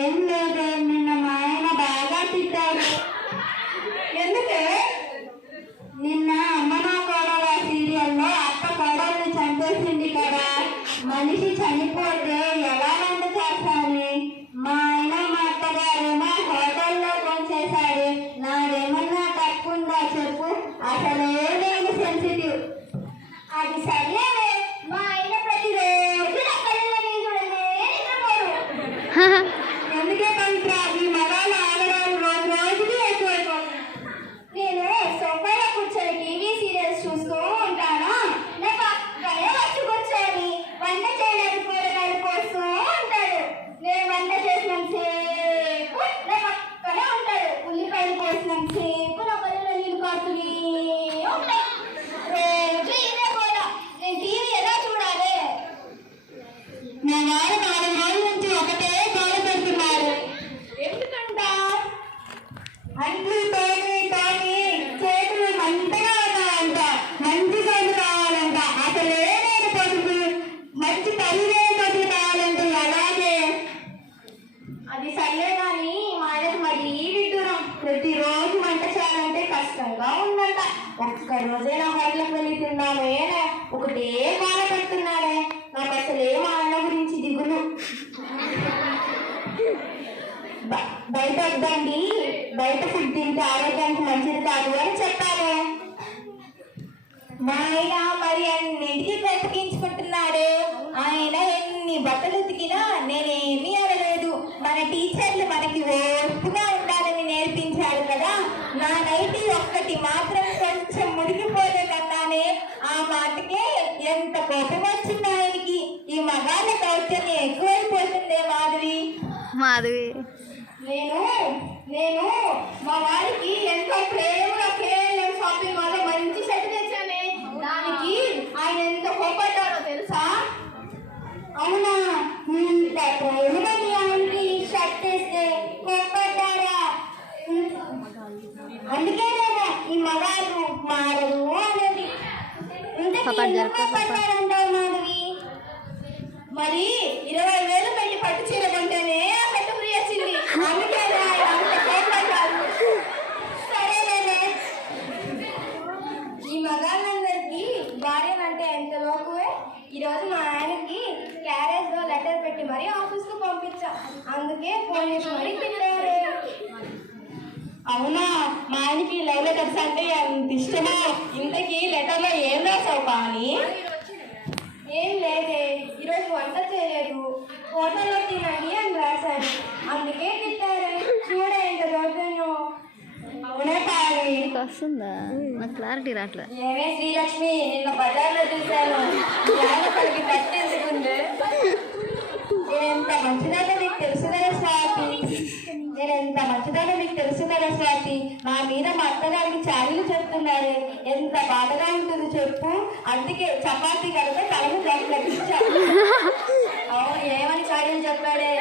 ఏం లేదు, నిన్న మా ఆయన బాగా తిట్టాడు. ఎందుకే? నిన్న అమ్మనా కోడల సీరియల్లో అత్త కోడల్ని చంపేసింది కదా. మనిషి చనిపోతే ఎలా వంట చేస్తాను? మా ఆయన మా అత్తగారేమో హోటల్లో కొనిచేశాడు. నాదేమన్నా తప్పుందా చెప్పు? అసలే నేను సెన్సిటివ్. అది సరే, మా ఆయన ప్రతిరోజు ఎందుకే పంత్రా ఈ మగాళ్ళు ఆడడం రోజు రోజుకి ఎక్కువైపోతుంది. నేను సోఫాలో కూర్చొని టీవీ సీరియల్స్ చూస్తూ ఉంటాను. నా పక్కనే వచ్చి కూర్చొని వంట చేయడానికి కూరగాయలు కోస్తూ ఉంటాడు. నేను వంట చేసినంతసేపు నా పక్కనే ఉంటాడు. ఉల్లిపాయలు కోసినంతసేపు నా కళ్ళలో నీళ్ళు కారుతూనే ఉంటాయి. రోజు ఇదే గోల. నేను టీవీ ఎలా చూడాలి? నా వారు 4 రోజుల నుంచి ఒకటే గోల పెడుతున్నారు. ఎందుకంట? అంట్లు తోమి చేతులు మంటగా ఉన్నాయంట. మంచి సోపు కావాలంట. అసలే నేను పొదుపు మంచి తల్లిదే పొదుపు కావాలంటే అలాగే. అది సర్లే కానీ మా ఆయనకు మరీ విడ్డూరం. ప్రతిరోజు వంట చేయాలంటే కష్టంగా ఉందంట. ఒక్కరోజైనా హోటల్కి వెళ్ళి తిన్నామే ఒకటే గోల పెడుతున్నాడే. నాకు అసలే మా ఆయన గురించి దిగులు. బయట వద్దండి, బయట ఫుడ్ తింటే ఆరోగ్యానికి మంచిది కాదు అని చెప్పాను. మా ఆయన మరి అన్నింటికి బ్రతికించుకుంటున్నాడు. ఆయన ఎన్ని బట్టలు ఉతికినా నేనేమీ అనలేదు. మన టీచర్లు మనకి ఓర్పుగా ఉండాలని నేర్పించారు కదా. నా నైటీ ఒక్కటి మాత్రం కొంచెం మురిగిపోతే కన్నానే ఆ మాటకే ఎంత కోపం వచ్చింది ఆయనకి. ఈ మగాళ్ళ దౌర్జన్యం ఎక్కువైపోతుందే మాధవి. నేను మా వారికి ఎంతో ప్రేమగా కేఎల్ఎం షాపింగ్ మాల్లో మంచి షర్ట్ తెచ్చానే. దానికి ఆయన ఎంత కోపడ్డారో తెలుసా? అవునా? ఇంత ప్రేమగా మీ ఆయనకి షర్ట్ తెస్తే కోపడ్డారా? అందుకేనేమో ఈ మగాళ్ళు మారరు అనేది. కోపడ్డారంటావు మాధవి. మరి 20,000 పెట్టి పట్టు చీర కొంటేనే ఆ పట్టు ఫ్రీ వచ్చింది. అందుకే అంత కోపడ్డారు. సరేలేనే. ఈ మగాళ్ళందరికీ భార్యనంటే ఎంత లోకువే. ఈరోజు మా ఆయనకి క్యారేజ్ లో లెటర్ పెట్టి మరీ ఆఫీస్కు పంపించా. అందుకే పోలీసు మరీ తిట్టారు. అవునా? మా ఆయనకి లవ్ లెటర్స్ అంటే ఎంత ఇష్టమో. ఇంతకీ లెటర్లో ఏం రాసావు? కానీ ఏం లేదే, ఈరోజు వంట చేయలేదు, హోటల్లో తినండి అని రాశాను. అందుకే తిట్టారు. చూడ ఎంత రోజును. అవునే కానీ వస్తుందా? నాకు క్లారిటీ రావట్లేదు. ఏమే శ్రీలక్ష్మి, నిన్న బజార్లో చూశాను. ఆయనకి కట్టేసుకుంది. నేనెంత మంచిదానో నీకు తెలుసు కదా స్వాతి. నా మీద మా అత్తగారికి చాలీలు చెప్తున్నారు. ఎంత బాధగా ఉంటుంది చెప్పు. అందుకే చపాతీ కనుక తలకు లభించా. అవును, ఏమని చాలీలు చెప్పాడే.